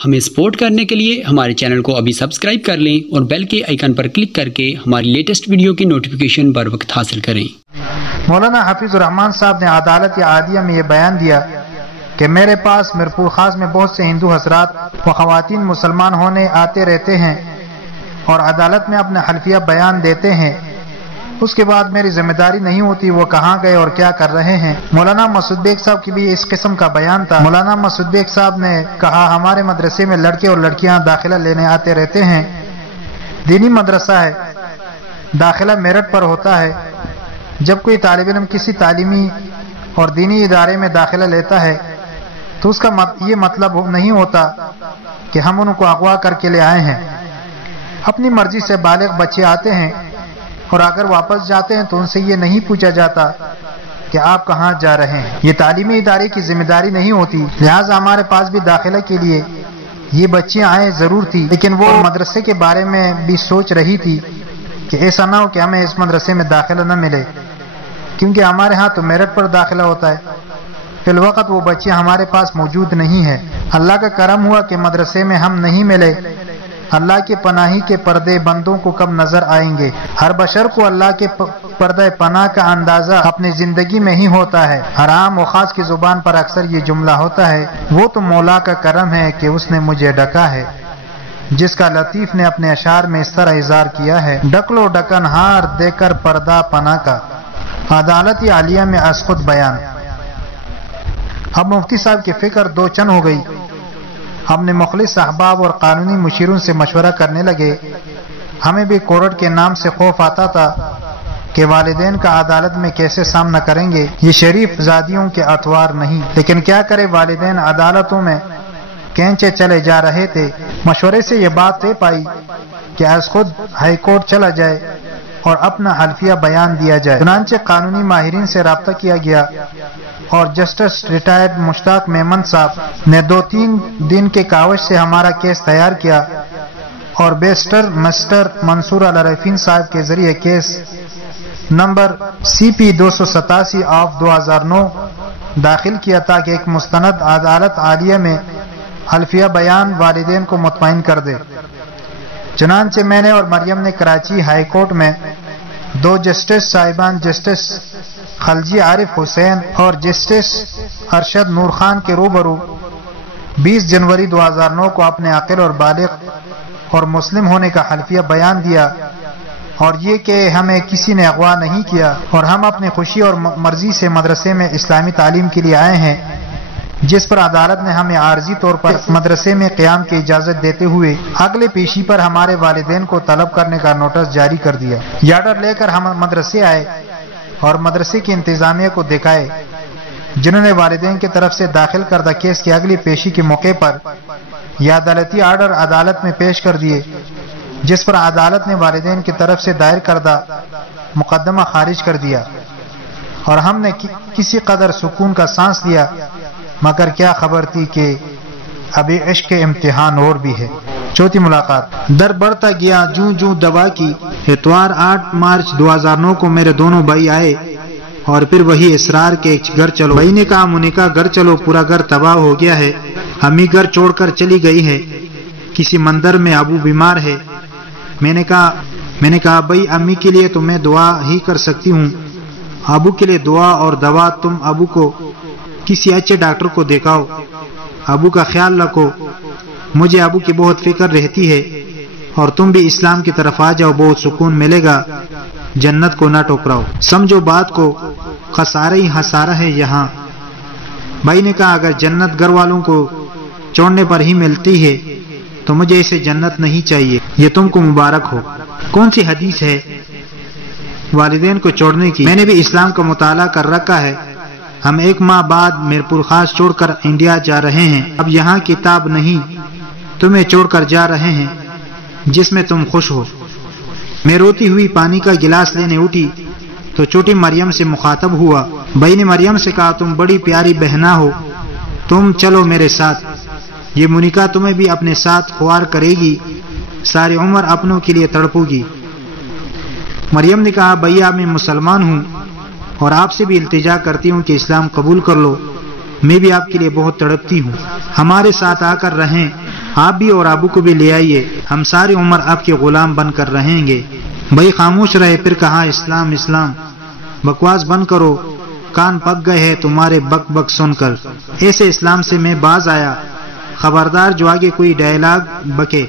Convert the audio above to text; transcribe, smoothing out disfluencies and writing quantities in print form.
हमें सपोर्ट करने के लिए हमारे चैनल को अभी सब्सक्राइब कर लें और बेल के आइकन पर क्लिक करके हमारी लेटेस्ट वीडियो की नोटिफिकेशन बर वक्त हासिल करें। मौलाना हफीजुर रहमान साहब ने अदालत आदिया में ये बयान दिया कि मेरे पास मीरपुर खास में बहुत से हिंदू हजरात व खवातीन मुसलमान होने आते रहते हैं और अदालत में अपने हल्फिया बयान देते हैं। उसके बाद मेरी जिम्मेदारी नहीं होती वो कहाँ गए और क्या कर रहे हैं। मौलाना मसूद बेग साहब की भी इस किस्म का बयान था। मौलाना मसूद बेग साहब ने कहा, हमारे मदरसे में लड़के और लड़कियां दाखिला लेने आते रहते हैं। दीनी मदरसा है, दाखिला मेरिट पर होता है। जब कोई तालिब इल्म किसी तालीमी और दीनी इदारे में दाखिला लेता है तो उसका ये मतलब नहीं होता कि हम उनको अगवा करके ले आए हैं। अपनी मर्जी से बालिग बच्चे आते हैं और अगर वापस जाते हैं तो उनसे ये नहीं पूछा जाता कि आप कहाँ जा रहे हैं। ये तालीमी इदारे की जिम्मेदारी नहीं होती। लिहाजा हमारे पास भी दाखिला के लिए ये बच्चे आए जरूर थी, लेकिन वो मदरसे के बारे में भी सोच रही थी कि ऐसा ना हो कि हमें इस मदरसे में दाखिला न मिले, क्योंकि हमारे यहाँ तो मेरिट पर दाखिला होता है। फिल वक्त वो बच्चे हमारे पास मौजूद नहीं है। अल्लाह का करम हुआ कि मदरसे में हम नहीं मिले। अल्लाह के पनाही के पर्दे बंदों को कब नजर आएंगे। हर बशर को अल्लाह के पर्दे पनाह का अंदाजा अपनी जिंदगी में ही होता है। हराम व खास की जुबान पर अक्सर ये जुमला होता है, वो तो मौला का करम है कि उसने मुझे डका है, जिसका लतीफ ने अपने अशार में इस तरह इज़हार किया है। डकलो डकन हार देकर पर्दा पना का। अदालत आलिया में असखुद बयान। अब मुफ्ती साहब की फिक्र दो चंद हो गई। हमने मुखलिस अहबाब और कानूनी मुशीरों से मशवरा करने लगे। हमें भी कोर्ट के नाम से खौफ आता था कि वालिदैन का अदालत में कैसे सामना करेंगे। ये शरीफ जादियों के अतवार नहीं, लेकिन क्या करे, वालिदैन अदालतों में कैंचे चले जा रहे थे। मशवरे से ये बात तय पाई कि आज खुद हाई कोर्ट चला जाए और अपना हल्फिया बयान दिया जाए। चुनांचे कानूनी माहिरीन से रब्ता किया गया और जस्टिस रिटायर्ड मुश्ताक मेमन साहब ने 2-3 दिन के कावश से हमारा केस तैयार किया और बेस्टर मिस्टर मंसूर अल-रफीन साहब के जरिए केस नंबर CP 287 ऑफ 2009 दाखिल किया ताकि एक मुस्तनद अदालत आलिया में हल्फिया बयान वालिदैन को मुतमईन कर दे। चुनांचे मैंने और मरियम ने कराची हाई कोर्ट में 2 जस्टिस साहिबान, जस्टिस खलजी आरिफ हुसैन और जस्टिस अरशद नूर खान के रूबरू 20 जनवरी 2009 को अपने अक़िल और बालिग और मुस्लिम होने का हल्फिया बयान दिया और ये कि हमें किसी ने अगवा नहीं किया और हम अपनी खुशी और मर्जी से मदरसे में इस्लामी तालीम के लिए आए हैं, जिस पर अदालत ने हमें आर्जी तौर पर मदरसे में क़याम की इजाज़त देते हुए अगले पेशी पर हमारे वालिदैन को तलब करने का नोटिस जारी कर दिया। ये ऑर्डर लेकर हम मदरसे आए और मदरसे की इंतजामिया को दिखाए, जिन्होंने वालिदैन की तरफ से दाखिल करदा केस की अगली पेशी के मौके पर यह अदालती ऑर्डर अदालत में पेश कर दिए, जिस पर अदालत ने वालिदैन की तरफ से दायर करदा मुकदमा खारिज कर दिया और हमने किसी कदर सुकून का सांस लिया। मगर क्या खबर थी कि अभी इश्क के इम्तिहान और भी है। चौथी मुलाकात। दर बढ़ता गया जूं जूं दवा की। इतवार 8 मार्च 2009 को मेरे दोनों भाई आए और फिर वही इसरार के घर चलो। भाई ने कहा, मुनिका घर चलो, पूरा घर तबाह हो गया है। अम्मी घर छोड़कर चली गई है, किसी मंदिर में अबू बीमार है। मैंने कहा भाई, अम्मी के लिए तो मैं दुआ ही कर सकती हूँ, अबू के लिए दुआ और दवा तुम अबू को किसी अच्छे डॉक्टर को दिखाओ, अबू का ख्याल रखो। मुझे अबू की बहुत फिक्र रहती है और तुम भी इस्लाम की तरफ आ जाओ, बहुत सुकून मिलेगा, जन्नत को ना टोकराओ। समझो बात को, खसारा ही हसारा है यहाँ। भाई ने कहा, अगर जन्नत घर वालों को छोड़ने पर ही मिलती है तो मुझे इसे जन्नत नहीं चाहिए, ये तुमको मुबारक हो। कौन सी हदीस है वालिदैन को छोड़ने की? मैंने भी इस्लाम का मुताला कर रखा है। हम 1 माह बाद मीरपुर खास छोड़कर इंडिया जा रहे हैं। अब यहाँ किताब नहीं, तुम्हें छोड़कर जा रहे हैं जिसमें तुम खुश हो। मैं रोती हुई पानी का गिलास लेने उठी तो छोटी मरियम से मुखातब हुआ। भाई ने मरियम से कहा, तुम बड़ी प्यारी बहना हो, तुम चलो मेरे साथ, ये मुनिका तुम्हें भी अपने साथ ख्वार करेगी, सारी उम्र अपनों के लिए तड़पोगी। मरियम ने कहा, भैया मैं मुसलमान हूँ और आपसे भी इल्तिजा करती हूँ कि इस्लाम कबूल कर लो, मैं भी आपके लिए बहुत तड़पती हूँ, हमारे साथ आकर रहें। آپ بھی اور ابو کو بھی لے آئیے، ہم ساری عمر آپ کے غلام بن کر رہیں گے۔ بھائی خاموش رہے، پھر کہا اسلام اسلام۔ بکواس بند کرو، کان پک گئے ہیں تمہارے بک بک سن کر۔ ایسے اسلام سے میں باز آیا، خبردار جو آگے کوئی ڈائلاگ بکے۔